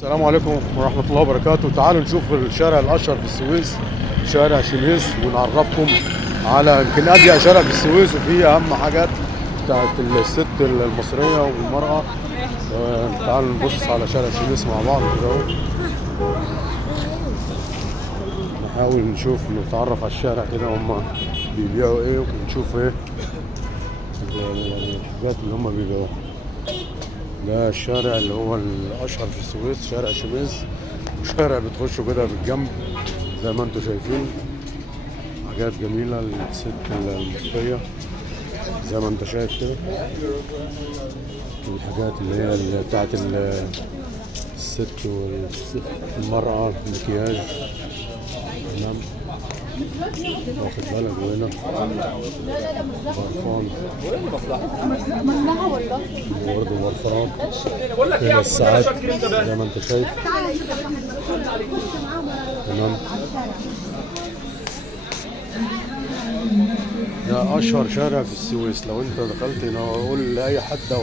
السلام عليكم ورحمة الله وبركاته. تعالوا نشوف الشارع الأشهر في السويس، شارع شميس، ونعرفكم على يمكن أضيق شارع في السويس وفيه أهم حاجات بتاعت الست المصرية والمرأة. تعالوا نبص على شارع شميس مع بعض كده أهو، نحاول نشوف نتعرف على الشارع كده هما بيبيعوا إيه، ونشوف إيه الحاجات اللي هما بيبيعوها. ده الشارع اللي هو الأشهر في السويس، شارع شميس، وشارع بتخشوا كده بالجنب زي ما انتم شايفين. حاجات جميلة للست المصرية زي ما انت شايف كده، الحاجات اللي هي بتاعت الست والمرأة، المكياج. تمام، واخد بالك، وهنا برفان وبرضه برفان. هنا الساعات زي ما انت شايف. تمام، ده اشهر شارع في السويس. لو انت دخلت هنا قول لاي حد او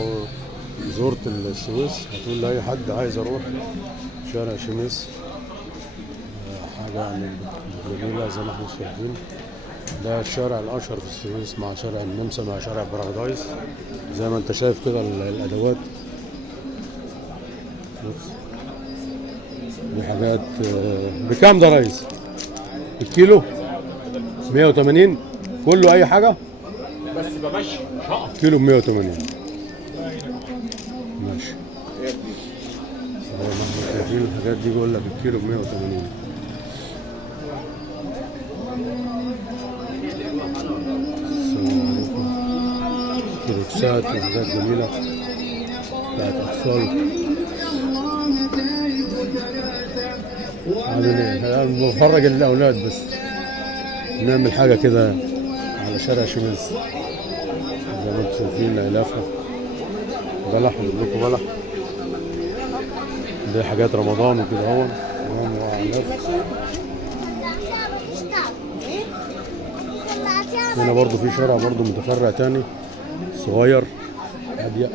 زرت السويس هتقول لاي حد عايز اروح شارع شميس. حاجه يعني جميله زي ما احنا شايفين. ده الشارع الاشهر في السويس مع شارع النمسا مع شارع بارادايس زي ما انت شايف كده. الادوات دي حاجات بكام ده ريس؟ الكيلو 180 كله اي حاجه بس بمشي كيلو ب 180. ماشي، زي ما احنا شايفين الحاجات دي بيقول لك الكيلو ب 180. السلام عليكم. كروكسات وحاجات جميله بتاعت اطفال. عامل ايه؟ انا بفرج الاولاد بس، نعمل حاجه كده على شارع شميس زي ما انتم شايفين. الافه بلح، نجيب لكم بلح. دي حاجات رمضان وكده اهو. هنا برضو في شارع برضو متفرع تاني صغير اضيق،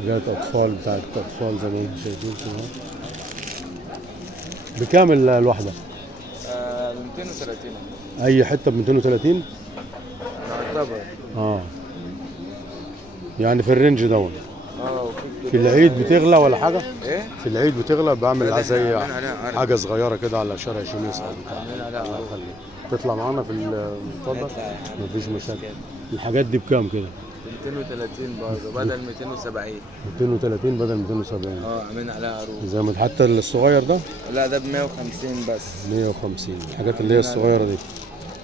حاجات اطفال بتاعت اطفال زي ما انتم شايفين كده. بكام الواحده؟ 230. اي حته ب 230 يعتبر. يعني في الرينج دوت. وفي في العيد بتغلى ولا حاجه؟ ايه؟ في العيد بتغلى، بعمل زي عاملين عليها عرض. حاجه صغيره كده على شارع شميس او بتاع. عاملين عليها الله عرض. يخليك. تطلع معانا في المفضل؟ نطلع يا حبيبي. مفيش مشاكل. الحاجات دي بكام كده؟ 230 برضه بدل 270. 230 بدل 270. عاملين عليها عروض. زي ما حتى الصغير ده لا ده ب 150 بس. 150. الحاجات اللي هي الصغيره دي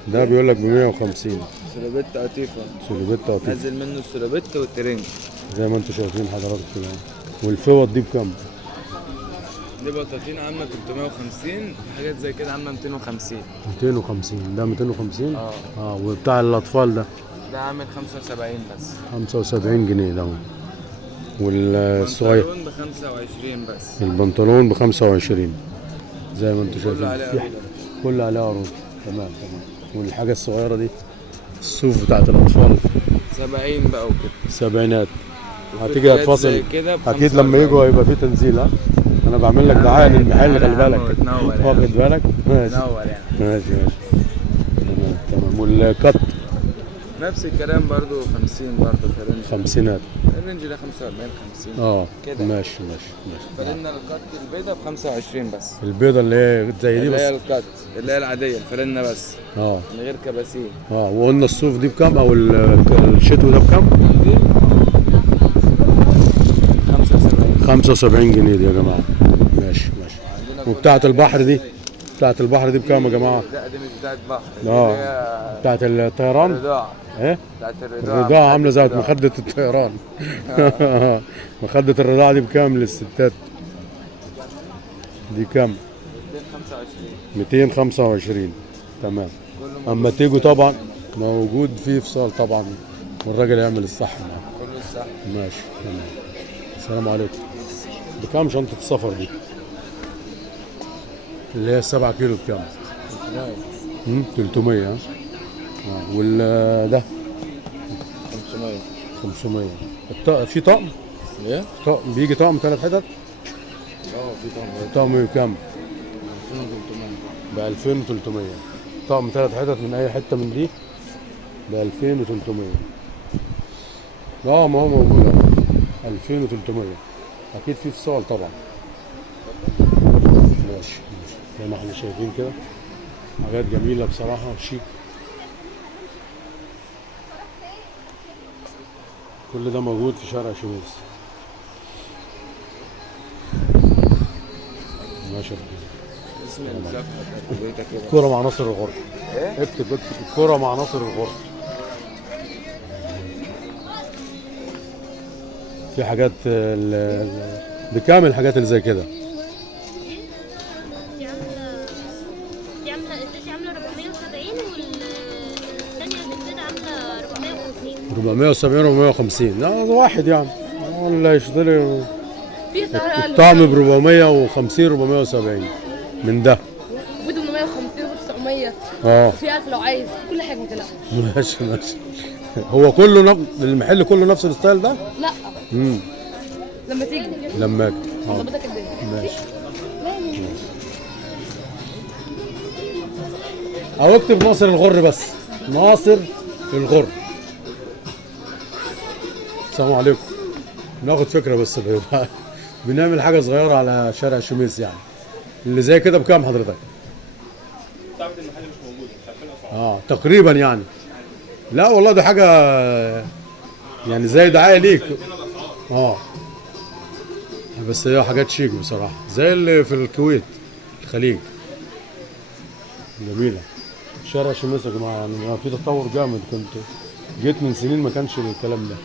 ده بيقول لك ب 150. سلوبيت قطيفه. سلوبيت قطيف نزل منه السلوبيت والترنج زي ما انتم شايفين حضراتكم كده. والفوط دي بكام؟ دي بطاطين عامله 350، حاجات زي كده عامله 250. 250 ده 250. وبتاع الاطفال ده عامل 75 بس. 75 جنيه ده. والصغير البنطلون ب 25 بس. البنطلون ب 25 زي ما انتم كله شايفين. عليه عروض. كله عليه عروض. تمام. والحاجه الصغيره دي الصوف بتاعت الاطفال 70 بقى وكده. سبعينات. هتيجي هتفاصل كده اكيد لما يجوا هيبقى في تنزيل. انا بعمل لك دعايه للمحل، خلي بالك. واخد بالك. ماشي تنور يعني. ماشي. تمام. والكت نفس الكلام برضو 50 برضو في الرينج. خمسينات. الرينج ده 45 50 كده. ماشي. فلنا الكات البيضة ب 25 بس. البيضه اللي هي زي دي اللي بس. هي الكات اللي هي العادية الفلنة بس. من غير كباسين. وقلنا الصوف دي بكام او الشتوي ده بكام؟ دي 75. 75 جنيه دي يا جماعه. ماشي. وبتاعه البحر دي بكام يا جماعه؟ لا دي مش بتاعت بحر. بتاعه الطيران. الرضاعة. ايه؟ بتاعت الرضاعه عامله زي مخده الطيران. مخده الرضاعه دي بكام للستات؟ دي كام؟ 225. تمام. اما تيجوا طبعا موجود في فصال طبعا، والراجل يعمل الصح معاك. كله الصح. ماشي. تمام. السلام عليكم. بكام شنطة السفر دي؟ اللي هي 7 كيلو بكام؟ 300. وال ده 500. في طقم؟ ايه؟ بيجي طقم 3 حتت؟ في طقم طقم كام؟ 2300. ب 2300. طقم 3 حتت من اي حته من دي ب 2300. ما هو موجود أهو. 2300. اكيد في فصال طبعا. ماشي زي ما احنا شايفين كده، حاجات جميله بصراحه وشيك. كل ده موجود في شارع شميس. ماشي. اسم الصفحه بتاعت بيتك كده. الكرة مع ناصر الغرب. ايه؟ اكتب الكرة مع ناصر الغرب. في حاجات بكامل الحاجات اللي زي كده. دي عاملة 470 والثانية اللي كده عاملة 450. 470 450 لا واحد يعني. هو اللي هيشتري في طريقة الطعم ب 450 470 من ده. ب 850 و 900 اه في 1000 لو عايز كل حاجة ما تقلقش. ماشي. هو كله المحل كله نفس الستايل ده؟ لا امم لما تيجي لما اجي هظبطك الدنيا. ماشي. او اكتب ناصر الغر بس. ناصر الغر. السلام عليكم. ناخد فكره بس بنعمل حاجه صغيره على شارع شميس يعني. اللي زي كده بكام حضرتك؟ صاحبة المحل مش موجود، مش عارفين الاسعار. تقريبا يعني. لا والله دي حاجه يعني زي دعايه ليك. بس هي حاجات شيك بصراحه زي اللي في الكويت الخليج. جميله. شارع شميس يا جماعه يعني في تطور جامد. كنت جيت من سنين ما كانش الكلام ده.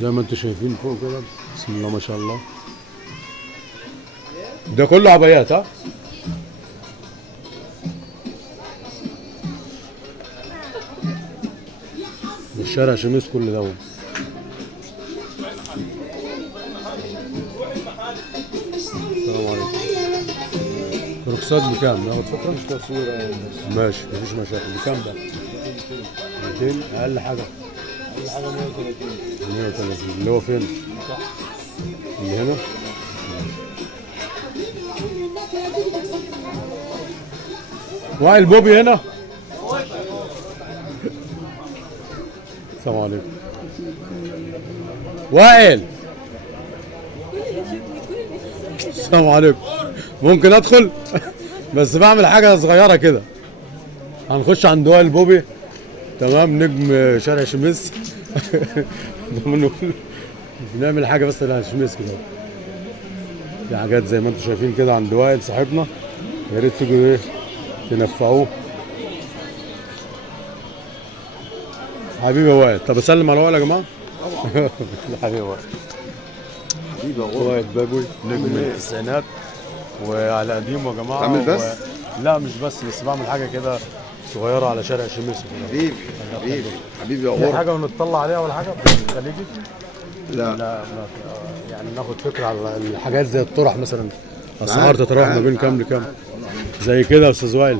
زي ما انتم شايفين فوق كده بسم الله ما شاء الله. ده كله عبايات ها؟ الشارع شميس كل ده. السلام عليكم. كروكسات بكام؟ ناخد فكره؟ مش تصوير يعني بس. ماشي مفيش مشاكل. بكام ده؟ 200 اقل حاجه. اقل حاجه 130. 130 اللي هو فين؟ اللي هنا؟ وائل بوبي هنا؟ السلام عليكم. وائل السلام عليكم. ممكن ادخل؟ بس بعمل حاجه صغيره كده. هنخش عند وائل بوبي تمام نجم شارع شميس. بنعمل حاجه بس لشميس كده. في حاجات زي ما انتم شايفين كده عند وائل صاحبنا. يا ريت تيجوا ايه تنفعوه. حبيبي يا وائل. طب اسلم على وائل يا جماعه. طبعا. حبيبي وائل. حبيبي وائل باجوي نجم التسعينات وعلى قديمه يا جماعه. تعمل بس؟ لا مش بس بعمل حاجه كده صغيره على شارع شميس. حبيبي حبيبي يا في غور. حاجه ونطلع عليها ولا حاجه في الخليجي؟ لا يعني ناخد فكره على الحاجات زي الطرح مثلا. اسعار تتراوح ما بين كام لكام؟ زي كده يا استاذ وائل.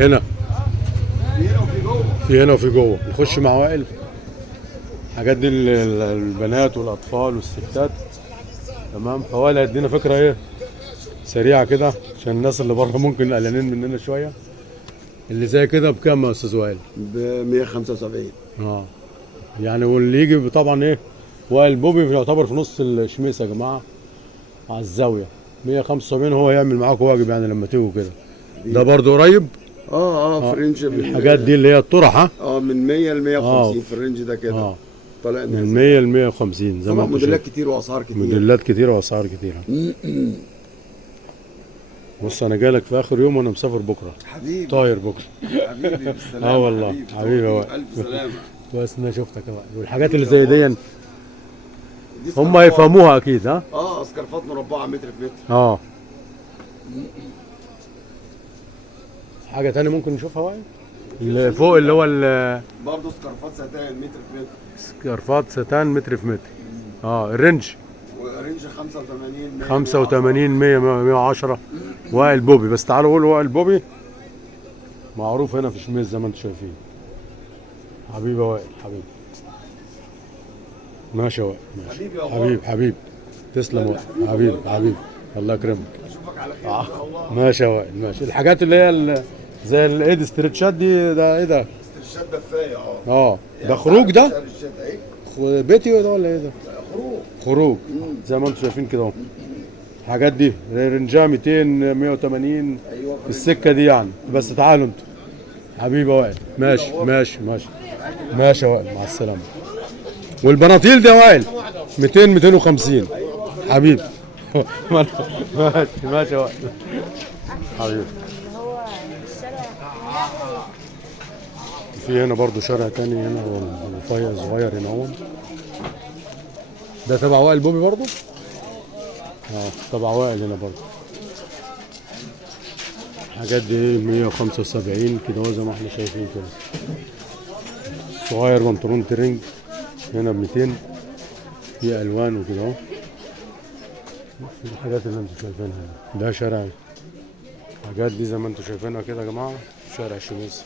هنا في هنا وفي جوه. نخش مع وائل. الحاجات دي البنات والاطفال والستات تمام. فوائل هيدينا فكره ايه سريعه كده عشان الناس اللي بره ممكن قلقانين مننا شويه. اللي زي كده بكام يا استاذ وائل؟ ب 175. يعني واللي يجي طبعا ايه وائل بوبي يعتبر في نص الشميس يا جماعه على الزاويه. 175 هو يعمل معاكم واجب يعني لما تيجوا كده. ده برضو قريب. في رينج الحاجات دي اللي هي الطرح ها؟ من 100 ل 150 في الرينج ده كده. طالع من 100 ل 150 زي ما طبعا انتم موديلات شايفين. كتير واسعار كتير. موديلات كتير واسعار كتيره. بص انا جاي لك في اخر يوم وانا مسافر بكره. حبيبي طاير بكره. حبيبي بالسلامه. والله حبيبي يا وائل. الف سلامه. بس انا شفتك يا وائل. والحاجات اللي زي دي هم يفهموها اكيد ها؟ اسكرفات مربعه متر في متر. حاجه تانية ممكن نشوفها وائل؟ اللي فوق اللي هو برضه سكرفات ستان متر في متر. سكرفات ستان متر في متر. الرينج ورينج 85 85 100 110. وائل بوبي. بس تعالوا قولوا وائل بوبي معروف هنا في شميس زي ما انتم شايفين. حبيبي يا وائل حبيبي. ماشي يا وائل ماشي. حبيبي يا حبيب تسلم حبيبي حبيبي، الله يكرمك. ماشي يا وائل ماشي. الحاجات اللي هي زي الايه دي استرتشات دي، ده ايه ده؟ الشات دفايه ده خروج ده؟ الشات اهي بيتي ده ولا ايه ده؟ خروج. خروج زي ما انتم شايفين كده اهو. الحاجات دي رنجها 200 180 في السكه دي يعني. بس تعالوا انتوا حبيبي يا وائل. ماشي ماشي ماشي ماشي يا وائل، مع السلامه. والبناطيل دي يا وائل 200 250 حبيبي. ماشي ماشي يا وائل حبيبي. في هنا برضو شارع تاني هنا رفيع صغير هنا اهو. ده تبع وائل بوبي برضو؟ تبع وائل هنا برضو. الحاجات دي 175 كده اهو زي ما احنا شايفين كده. صغير بنطلون ترنج هنا ب 200. في الوان وكده اهو. الحاجات اللي انتم شايفينها ده شارع. الحاجات دي زي ما انتم شايفينها كده يا جماعه، شارع شميس.